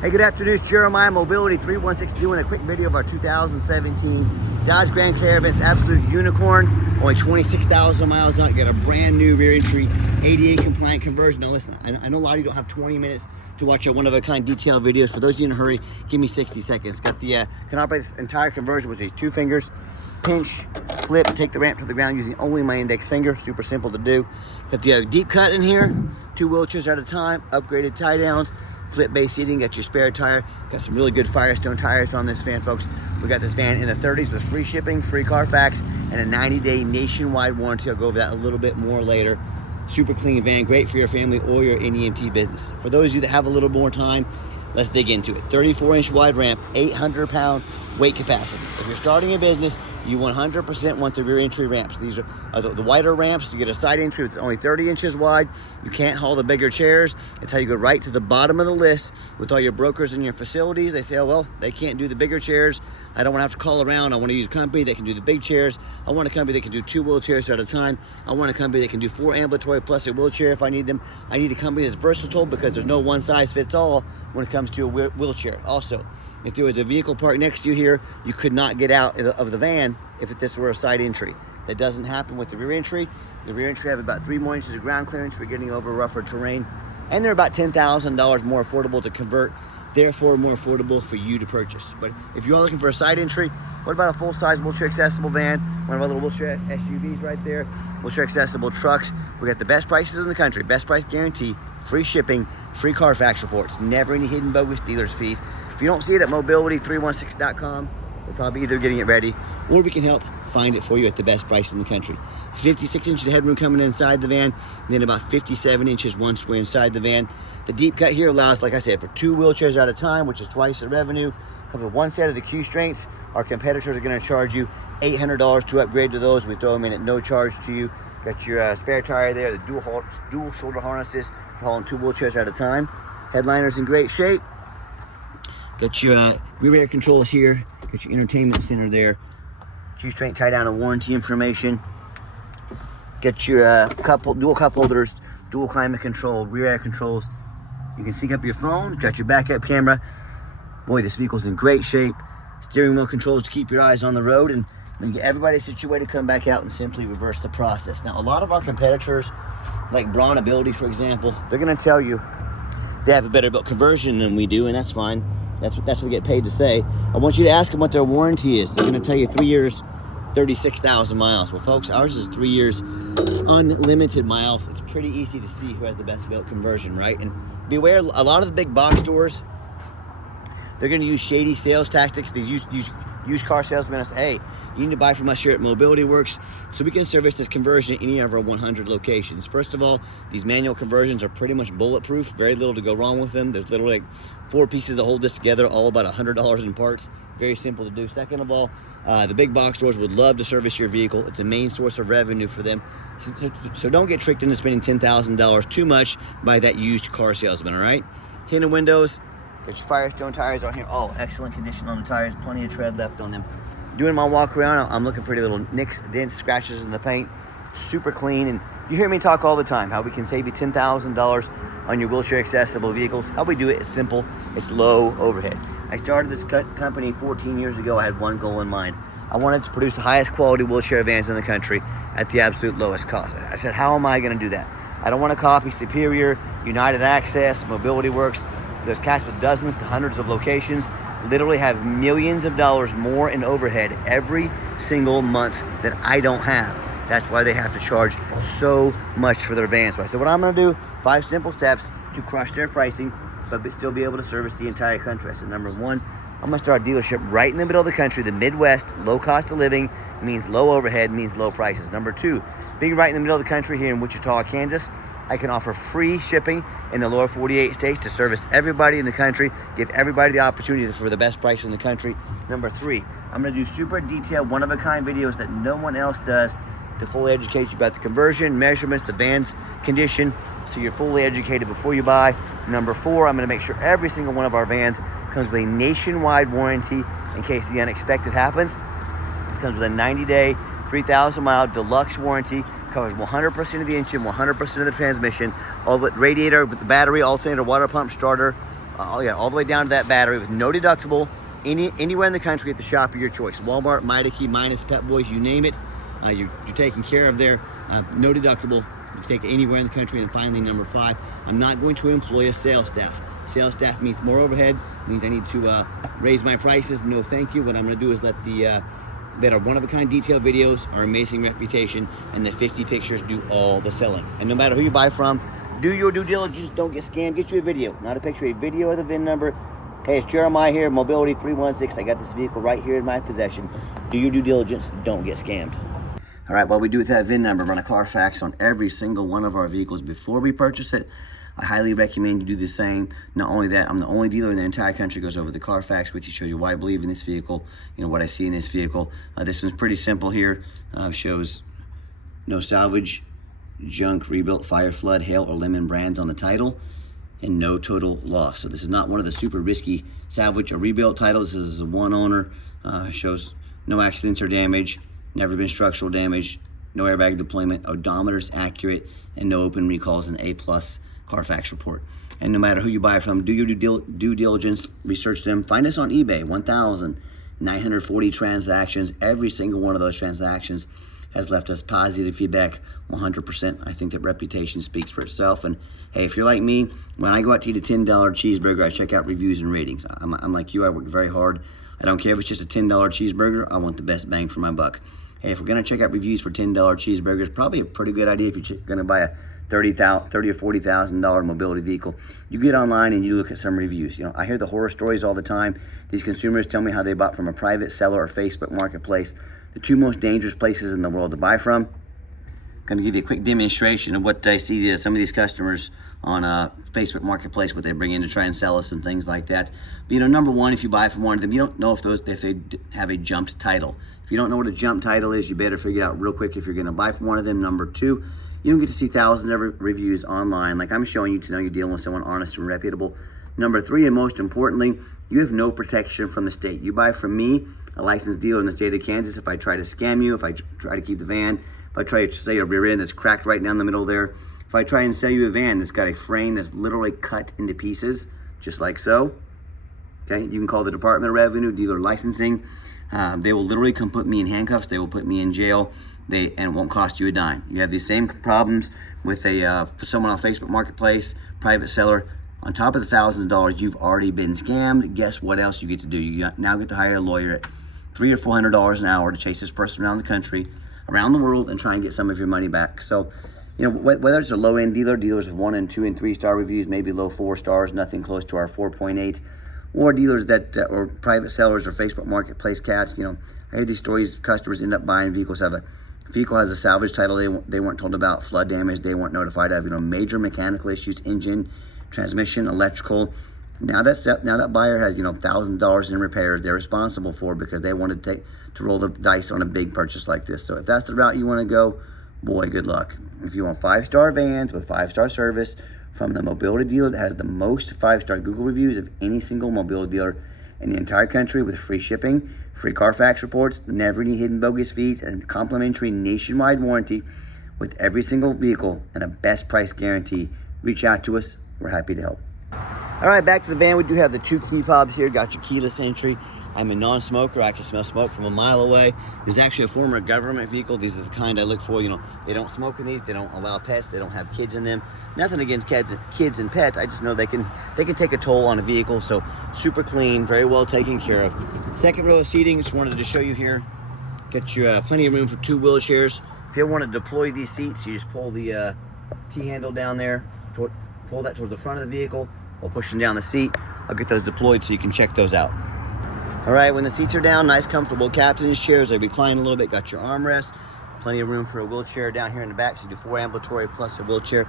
Hey, good afternoon, it's Jeremiah Mobility 316 doing a quick video of our 2017 Dodge Grand Caravan. It's absolute unicorn, only 26,000 miles on it. Got a brand new rear entry, ADA compliant conversion. Now listen, I know a lot of you don't have 20 minutes to watch our one-of-a-kind detailed videos. For those of you in a hurry, give me 60 seconds. Got the, can operate this entire conversion with these two fingers. Pinch, flip, take the ramp to the ground using only my index finger. Super simple to do. Got the deep cut in here, 2 wheelchairs at a time, upgraded tie downs, flip base seating, got your spare tire, got some really good Firestone tires on this van, folks. We got this van in the 30s with free shipping, free Carfax, and a 90-day nationwide warranty. I'll go over that a little bit more later. Super clean van, great for your family or your NEMT business. For those of you that have a little more time, let's dig into it. 34-inch wide ramp, 800-pound weight capacity. If you're starting a business, you 100% want the rear entry ramps. These are the wider ramps. You get a side entry, it's only 30 inches wide. You can't haul the bigger chairs. It's how you go right to the bottom of the list with all your brokers and your facilities. They say, oh, well, they can't do the bigger chairs. I don't want to have to call around. I want to use a company that can do the big chairs. I want a company that can do 2 wheelchairs at a time. I want a company that can do 4 ambulatory plus a wheelchair if I need them. I need a company that's versatile because there's no one size fits all when it comes to a wheelchair. Also, if there was a vehicle parked next to you here, you could not get out of the van if this were a side entry. That doesn't happen with the rear entry. The rear entry have about 3 more inches of ground clearance for getting over rougher terrain, and they're about $10,000 more affordable to convert, therefore more affordable for you to purchase. But if you are looking for a side entry, what about a full-size wheelchair accessible van? One of our little wheelchair SUVs right there, wheelchair accessible trucks. We got the best prices in the country, best price guarantee, free shipping, free Carfax reports, never any hidden bogus dealer's fees. If you don't see it at mobility316.com, we're probably either getting it ready or we can help find it for you at the best price in the country. 56 inches of headroom coming inside the van, and then about 57 inches once we're inside the van. The deep cut here allows, like I said, for 2 wheelchairs at a time, which is twice the revenue. Comes with 1 set of the Q strengths. Our competitors are going to charge you $800 to upgrade to those. We throw them in at no charge to you. Got your spare tire there, the dual shoulder harnesses for hauling 2 wheelchairs at a time. Headliner's in great shape. Got your rear air controls here. Got your entertainment center there. Q-strength tie down and warranty information. Got your dual cup holders, dual climate control, rear air controls. You can sync up your phone. Got your backup camera. Boy, this vehicle's in great shape. Steering wheel controls to keep your eyes on the road, and when you get everybody situated, come back out and simply reverse the process. Now, a lot of our competitors, like Braun Ability, for example, they're going to tell you they have a better built conversion than we do, and that's fine. That's what they get paid to say. I want you to ask them what their warranty is. They're going to tell you 3 years, 36,000 miles. Well, folks, ours is 3 years, unlimited miles. It's pretty easy to see who has the best built conversion, right? And beware, a lot of the big box stores, they're going to use shady sales tactics. These used car salesmen say, hey, you need to buy from us here at Mobility Works so we can service this conversion at any of our 100 locations. First of all, these manual conversions are pretty much bulletproof. Very little to go wrong with them. There's literally like 4 pieces that hold this together, all about $100 in parts. Very simple to do. Second of all, the big box stores would love to service your vehicle. It's a main source of revenue for them. So don't get tricked into spending $10,000 too much by that used car salesman, all right? Tinted windows. Got your Firestone tires on here. Oh, excellent condition on the tires. Plenty of tread left on them. Doing my walk around, I'm looking for any little nicks, dents, scratches in the paint. Super clean. And you hear me talk all the time how we can save you $10,000 on your wheelchair accessible vehicles. How we do it is simple. It's low overhead. I started this company 14 years ago. I had one goal in mind. I wanted to produce the highest quality wheelchair vans in the country at the absolute lowest cost. I said, how am I going to do that? I don't want to copy Superior, United Access, Mobility Works. There's cats with dozens to hundreds of locations, literally have millions of dollars more in overhead every single month that I don't have. That's why they have to charge so much for their vans. So I said, what I'm going to do, 5 simple steps to crush their pricing, but still be able to service the entire country. I said, number 1, I'm going to start a dealership right in the middle of the country, the Midwest. Low cost of living means low overhead, means low prices. Number 2, being right in the middle of the country here in Wichita, Kansas, I can offer free shipping in the lower 48 states to service everybody in the country, give everybody the opportunity for the best price in the country. Number 3, I'm going to do super detailed, one-of-a-kind videos that no one else does to fully educate you about the conversion, measurements, the van's condition, so you're fully educated before you buy. Number 4, I'm going to make sure every single one of our vans comes with a nationwide warranty in case the unexpected happens. This comes with a 90-day, 3,000-mile deluxe warranty. Covers 100% of the engine, 100% of the transmission, all but radiator with the battery, alternator, water pump, starter, Oh yeah, all the way down to that battery with no deductible. Anywhere in the country at the shop of your choice. Walmart, Meineke, Minus, Pep Boys, you name it. You're taken care of there. No deductible. You can take it anywhere in the country. And finally, number 5, I'm not going to employ a sales staff. Sales staff means more overhead, means I need to raise my prices. No thank you. What I'm going to do is let the that are one-of-a-kind detailed videos, our amazing reputation, and the 50 pictures do all the selling. And no matter who you buy from, do your due diligence. Don't get scammed. Get you a video, not a picture, a video of the VIN number. Hey, it's Jeremiah here, Mobility 316. I got this vehicle right here in my possession. Do your due diligence. Don't get scammed. All right, what we do with that VIN number, run a Carfax on every single one of our vehicles before we purchase it. I highly recommend you do the same. Not only that, I'm the only dealer in the entire country goes over the Carfax with you, shows you why I believe in this vehicle, you know, what I see in this vehicle. This one's pretty simple here. Shows no salvage, junk, rebuilt, fire, flood, hail, or lemon brands on the title, and no total loss. So this is not one of the super risky salvage or rebuilt titles. This is a one owner. Shows no accidents or damage, never been structural damage, no airbag deployment, odometer's accurate, and no open recalls, and A+ Carfax report. And no matter who you buy from, do your due diligence, research them. Find us on eBay, 1,940 transactions. Every single one of those transactions has left us positive feedback, 100%. I think that reputation speaks for itself. And hey, if you're like me, when I go out to eat a $10 cheeseburger, I check out reviews and ratings. I'm like you, I work very hard. I don't care if it's just a $10 cheeseburger, I want the best bang for my buck. Hey, if we're gonna check out reviews for $10 cheeseburgers, probably a pretty good idea if you're gonna buy a $30,000 or $40,000 mobility vehicle. You get online and you look at some reviews. You know, I hear the horror stories all the time. These consumers tell me how they bought from a private seller or Facebook marketplace, the 2 most dangerous places in the world to buy from. I'm gonna give you a quick demonstration of what I see some of these customers on Facebook marketplace, what they bring in to try and sell us and things like that. But, you know, number one, if you buy from one of them, you don't know if they have a jumped title. If you don't know what a jumped title is, you better figure it out real quick if you're gonna buy from one of them. Number 2, you don't get to see thousands of reviews online like I'm showing you to know you're dealing with someone honest and reputable. Number 3, and most importantly, you have no protection from the state. You buy from me, a licensed dealer in the state of Kansas. If I try to scam you, if I try to keep the van, if I try to say a rear end that's cracked right down the middle there, if I try and sell you a van that's got a frame that's literally cut into pieces, just like so, okay, you can call the Department of Revenue, dealer licensing. They will literally come put me in handcuffs. They will put me in jail. And it won't cost you a dime. You have these same problems with someone on Facebook Marketplace, private seller. On top of the thousands of dollars you've already been scammed, guess what else you get to do? You now get to hire a lawyer at $300 or $400 an hour to chase this person around the country, around the world, and try and get some of your money back. So, you know, whether it's a low-end dealer, dealers with 1 and 2 and 3 star reviews, maybe low 4 stars, nothing close to our 4.8, or dealers that or private sellers or Facebook Marketplace cats. You know, I hear these stories. Customers end up buying vehicles, vehicle has a salvage title they weren't told about, flood damage they weren't notified of, you know, major mechanical issues, engine, transmission, electrical. Now that buyer has, you know, $1,000 in repairs they're responsible for because they wanted to roll the dice on a big purchase like this. So if that's the route you want to go, boy, good luck. If you want 5-star vans with 5-star service from the mobility dealer that has the most 5-star Google reviews of any single mobility dealer in the entire country, with free shipping, free Carfax reports, never any hidden bogus fees, and complimentary nationwide warranty with every single vehicle, and a best price guarantee, reach out to us. We're happy to help. All right, back to the van. We do have the 2 key fobs here. Got your keyless entry. I'm a non-smoker. I can smell smoke from a mile away. This is actually a former government vehicle. These are the kind I look for. You know, they don't smoke in these. They don't allow pets. They don't have kids in them. Nothing against kids and pets. I just know they can take a toll on a vehicle. So super clean, very well taken care of. Second row of seating. Just wanted to show you here. Got you plenty of room for 2 wheelchairs. If you ever want to deploy these seats, you just pull the T-handle down there. Pull that towards the front of the vehicle while pushing down the seat. I'll get those deployed so you can check those out. All right, when the seats are down, nice comfortable captain's chairs. They recline a little bit, got your armrest, plenty of room for a wheelchair down here in the back. So you do 4 ambulatory plus a wheelchair.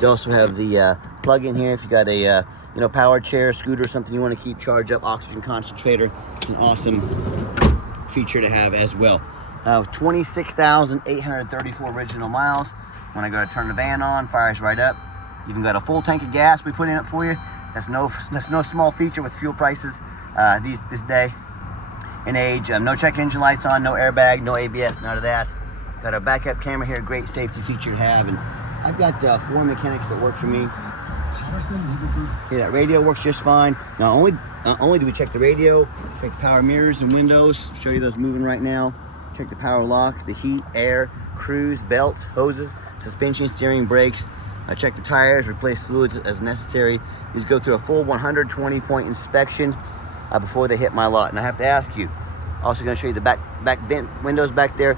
You also have the plug-in here if you got a powered chair, scooter, something you want to keep charged up, oxygen concentrator. It's an awesome feature to have as well. 26,834 original miles. When I go to turn the van on, fires right up. Even got a full tank of gas we put in it for you. That's no small feature with fuel prices this day and age. No check engine lights on, no airbag, no ABS, none of that. Got a backup camera here, great safety feature to have. And I've got 4 mechanics that work for me. Yeah, that radio works just fine. Not only do we check the radio, check the power mirrors and windows, show you those moving right now. Check the power locks, the heat, air, cruise, belts, hoses, suspension, steering, brakes. Check the tires, replace fluids as necessary. These go through a full 120-point inspection before they hit my lot. And I have to ask you, also going to show you the back vent windows back there.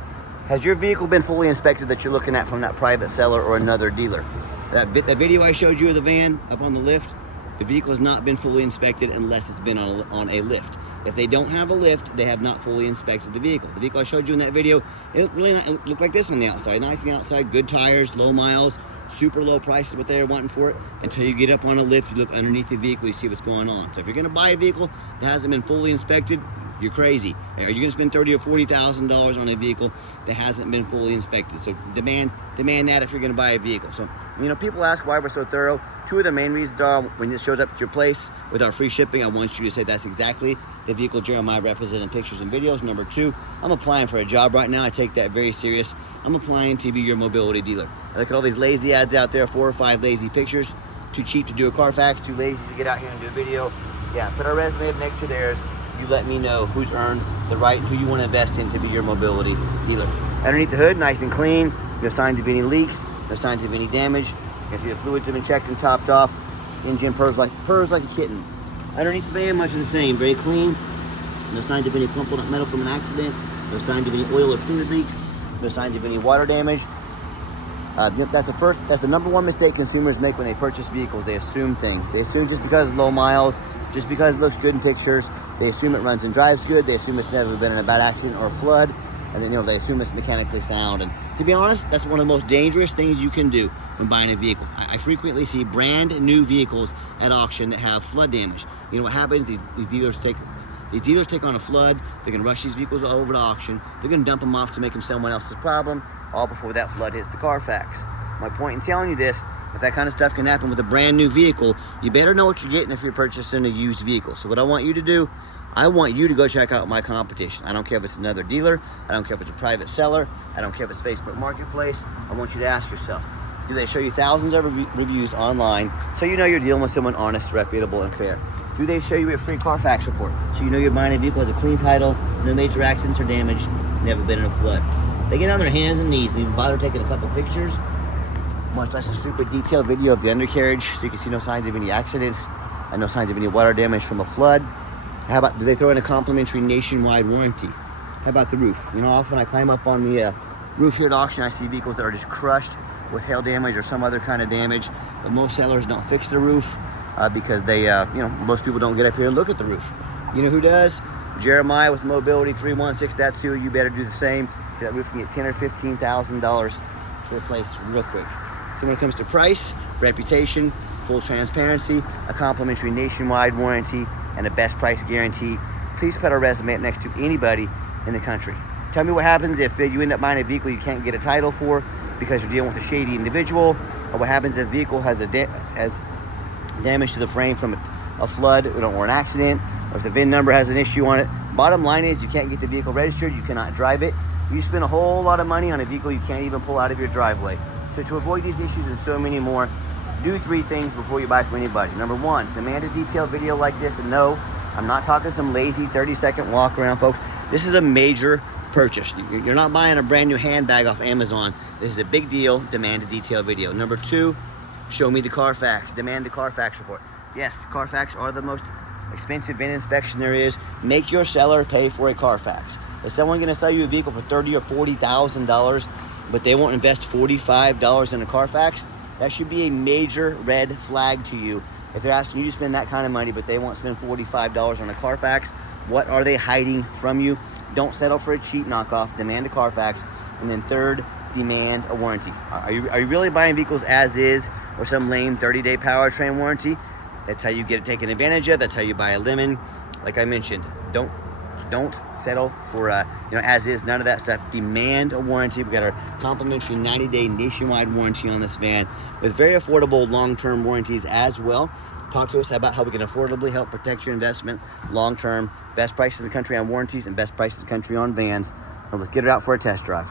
Has your vehicle been fully inspected that you're looking at from that private seller or another dealer? That video I showed you of the van up on the lift, the vehicle has not been fully inspected unless it's been on a lift. If they don't have a lift, they have not fully inspected the vehicle. The vehicle I showed you in that video, it looked like this on the outside. Nice on the outside, good tires, low miles, super low prices, what they're wanting for it. Until you get up on a lift, you look underneath the vehicle, you see what's going on. So if you're gonna buy a vehicle that hasn't been fully inspected, you're crazy. Are you gonna spend $30,000 or $40,000 on a vehicle that hasn't been fully inspected? So demand that if you're gonna buy a vehicle. So, you know, people ask why we're so thorough. Two of the main reasons are when this shows up at your place with our free shipping, I want you to say that's exactly the vehicle Jeremiah represented in pictures and videos. Number two, I'm applying for a job right now. I take that very serious. I'm applying to be your mobility dealer. I look at all these lazy ads out there, 4 or 5 lazy pictures. Too cheap to do a Carfax, too lazy to get out here and do a video. Yeah, put our resume up next to theirs. You let me know who's earned the right, who you want to invest in to be your mobility dealer. Underneath the hood, nice and clean. No signs of any leaks, no signs of any damage. You can see the fluids have been checked and topped off. This engine purrs like a kitten. Underneath the van, much of the same, very clean. No signs of any crumpled up metal from an accident. No signs of any oil or fluid leaks. No signs of any water damage. That's the number one mistake consumers make when they purchase vehicles. They assume things. They assume just because it's low miles, just because it looks good in pictures, they assume it runs and drives good. They assume it's never been in a bad accident or a flood. And then, you know, they assume it's mechanically sound. And to be honest, that's one of the most dangerous things you can do when buying a vehicle. I frequently see brand new vehicles at auction that have flood damage. You know what happens? These dealers take on a flood. They're gonna rush these vehicles all over to auction. They're gonna dump them off to make them someone else's problem, all before that flood hits the Carfax. My point in telling you this, if that kind of stuff can happen with a brand new vehicle, you better know what you're getting if you're purchasing a used vehicle. So what I want you to do, I want you to go check out my competition. I don't care if it's another dealer. I don't care if it's a private seller. I don't care if it's Facebook Marketplace. I want you to ask yourself, do they show you thousands of reviews online so you know you're dealing with someone honest, reputable, and fair? Do they show you a free Carfax report so you know you're buying a vehicle that has a clean title, no major accidents or damage, never been in a flood? They get on their hands and knees and even bother taking a couple pictures, much less a super detailed video of the undercarriage so you can see no signs of any accidents and no signs of any water damage from a flood. How about, do they throw in a complimentary nationwide warranty? How about the roof? You know, often I climb up on the roof here at auction, I see vehicles that are just crushed with hail damage or some other kind of damage, but most sellers don't fix the roof because they, you know, most people don't get up here and look at the roof. You know who does? Jeremiah with Mobility 316, that's who. You better do the same. That roof can get $10,000 or $15,000 to replace real quick. So when it comes to price, reputation, full transparency, a complimentary nationwide warranty, and a best price guarantee, please put our resume up next to anybody in the country. Tell me what happens if you end up buying a vehicle you can't get a title for because you're dealing with a shady individual, or what happens if the vehicle has damage to the frame from a flood or an accident, or if the VIN number has an issue on it. Bottom line is you can't get the vehicle registered, you cannot drive it. You spend a whole lot of money on a vehicle you can't even pull out of your driveway. So to avoid these issues and so many more, do 3 things before you buy from anybody. Number 1, demand a detailed video like this. And no, I'm not talking some lazy 30-second walk around, folks. This is a major purchase. You're not buying a brand new handbag off Amazon. This is a big deal. Demand a detailed video. Number 2, show me the Carfax. Demand the Carfax report. Yes, Carfax are the most expensive VIN inspection there is. Make your seller pay for a Carfax. Is someone going to sell you a vehicle for $30,000 or $40,000, but they won't invest $45 in a Carfax? That should be a major red flag to you. If they're asking you to spend that kind of money, but they won't spend $45 on a Carfax, what are they hiding from you? Don't settle for a cheap knockoff. Demand a Carfax. And then 3rd, demand a warranty. Are you really buying vehicles as is, or some lame 30-day powertrain warranty? That's how you get it taken advantage of. That's how you buy a lemon. Like I mentioned, don't settle for as is, none of that stuff. Demand a warranty. We got our complimentary 90-day nationwide warranty on this van with very affordable long-term warranties as well. Talk to us about how we can affordably help protect your investment long-term. Best prices in the country on warranties and best prices in the country on vans. So let's get it out for a test drive.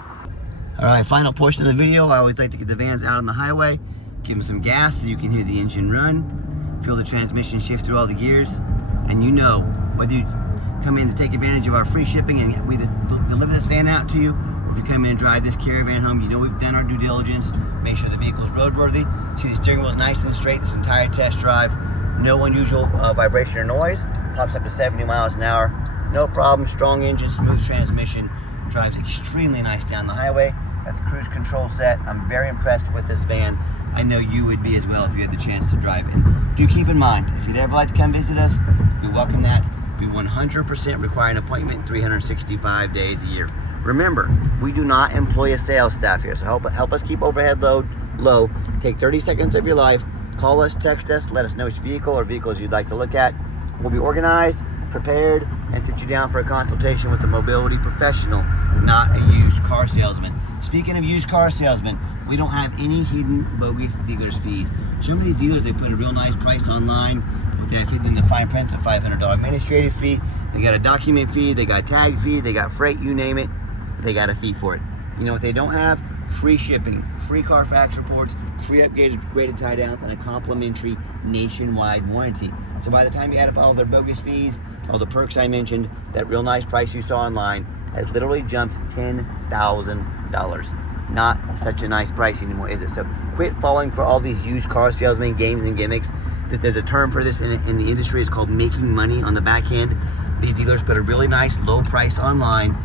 All right, final portion of the video. I always like to get the vans out on the highway, give them some gas so you can hear the engine run. feel the transmission shift through all the gears, and you know whether you come in to take advantage of our free shipping and we deliver this van out to you, or if you come in and drive this Caravan home, you know we've done our due diligence, make sure the vehicle is roadworthy. See, the steering wheel is nice and straight this entire test drive. No unusual vibration or noise. Pops up to 70 miles an hour. No problem. Strong engine, smooth transmission. Drives extremely nice down the highway. Got the cruise control set. I'm very impressed with this van. I know you would be as well if you had the chance to drive it. Do keep in mind, if you'd ever like to come visit us, we welcome that. We 100% require an appointment 365 days a year. Remember, we do not employ a sales staff here, so help us keep overhead low. Take 30 seconds of your life. Call us, text us, let us know which vehicle or vehicles you'd like to look at. We'll be organized, prepared, and sit you down for a consultation with a mobility professional, not a used car salesman. Speaking of used car salesmen, we don't have any hidden bogus dealers fees. Some of these dealers, they put a real nice price online with that hidden in the fine print, a $500 administrative fee. They got a document fee, they got a tag fee, they got freight, you name it, they got a fee for it. You know what they don't have? Free shipping, free Carfax reports, free upgraded tie downs, and a complimentary nationwide warranty. So by the time you add up all their bogus fees, all the perks I mentioned, that real nice price you saw online has literally jumped $10,000. Not such a nice price anymore, is it? So quit falling for all these used car salesman games and gimmicks. That there's a term for this in the industry. It's called making money on the back end. These dealers put a really nice low price online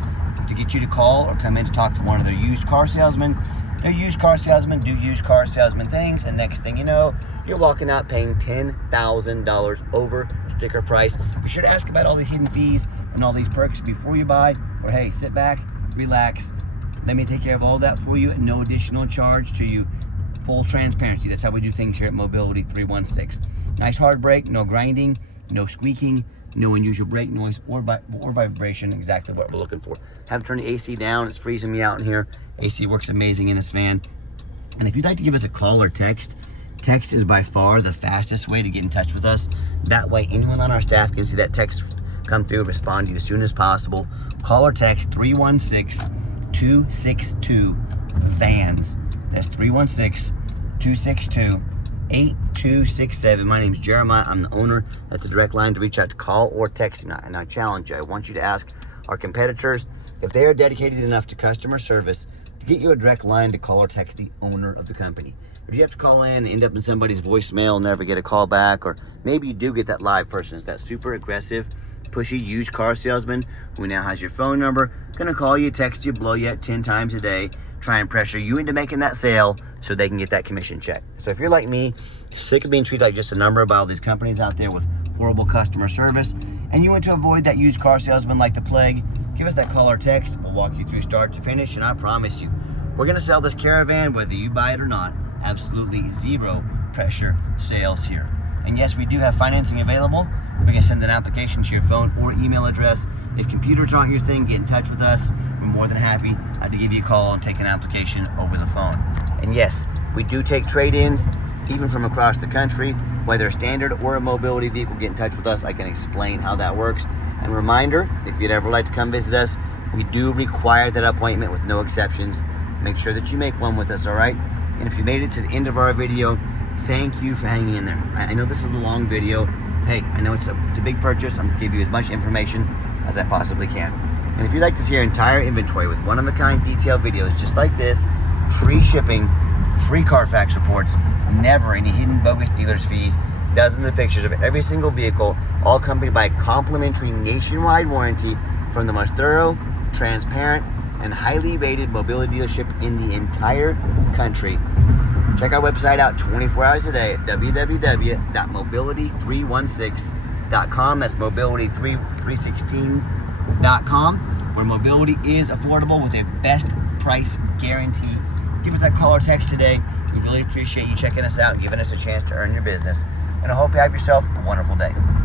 to get you to call or come in to talk to one of their used car salesmen. Their used car salesmen do used car salesman things, and next thing you know, you're walking out paying $10,000 over sticker price. Be sure to ask about all the hidden fees and all these perks before you buy, or hey, sit back, relax, let me take care of all that for you at no additional charge to you. Full transparency. That's how we do things here at Mobility 316. Nice hard brake, no grinding, no squeaking, no unusual brake noise or vibration. Exactly what we're looking for. Have to turn the AC down. It's freezing me out in here. AC works amazing in this van. And if you'd like to give us a call or text is by far the fastest way to get in touch with us. That way anyone on our staff can see that text come through, respond to you as soon as possible. Call or text 316-262-VANS. That's 316-262-8267. My name is Jeremiah. I'm the owner. That's the direct line to reach out to call or text me. And I challenge you. I want you to ask our competitors if they are dedicated enough to customer service to get you a direct line to call or text the owner of the company. Or do you have to call in and end up in somebody's voicemail, never get a call back? Or maybe you do get that live person. It's that super aggressive, pushy used car salesman who now has your phone number, gonna call you, text you, blow you up 10 times a day, try and pressure you into making that sale so they can get that commission check. So if you're like me, sick of being treated like just a number by all these companies out there with horrible customer service, and you want to avoid that used car salesman like the plague, give us that call or text. We'll walk you through start to finish, and I promise you, we're gonna sell this Caravan whether you buy it or not. Absolutely zero pressure sales here. And yes, we do have financing available. We can send an application to your phone or email address. If computers aren't your thing, get in touch with us. We're more than happy to give you a call and take an application over the phone. And yes, we do take trade-ins, even from across the country, whether a standard or a mobility vehicle. Get in touch with us. I can explain how that works. And reminder, if you'd ever like to come visit us, we do require that appointment with no exceptions. Make sure that you make one with us, all right? And if you made it to the end of our video, thank you for hanging in there. I know this is a long video. Hey, I know it's a big purchase. I'm gonna give you as much information as I possibly can. And if you'd like to see our entire inventory with one-of-a-kind detailed videos just like this, free shipping, free Carfax reports, never any hidden bogus dealers fees, dozens of pictures of every single vehicle, all accompanied by a complimentary nationwide warranty from the most thorough, transparent, and highly rated mobility dealership in the entire country. Check our website out 24 hours a day at www.mobility316.com. That's mobility316.com, where mobility is affordable with a best price guarantee. Give us that call or text today. We really appreciate you checking us out and giving us a chance to earn your business. And I hope you have yourself a wonderful day.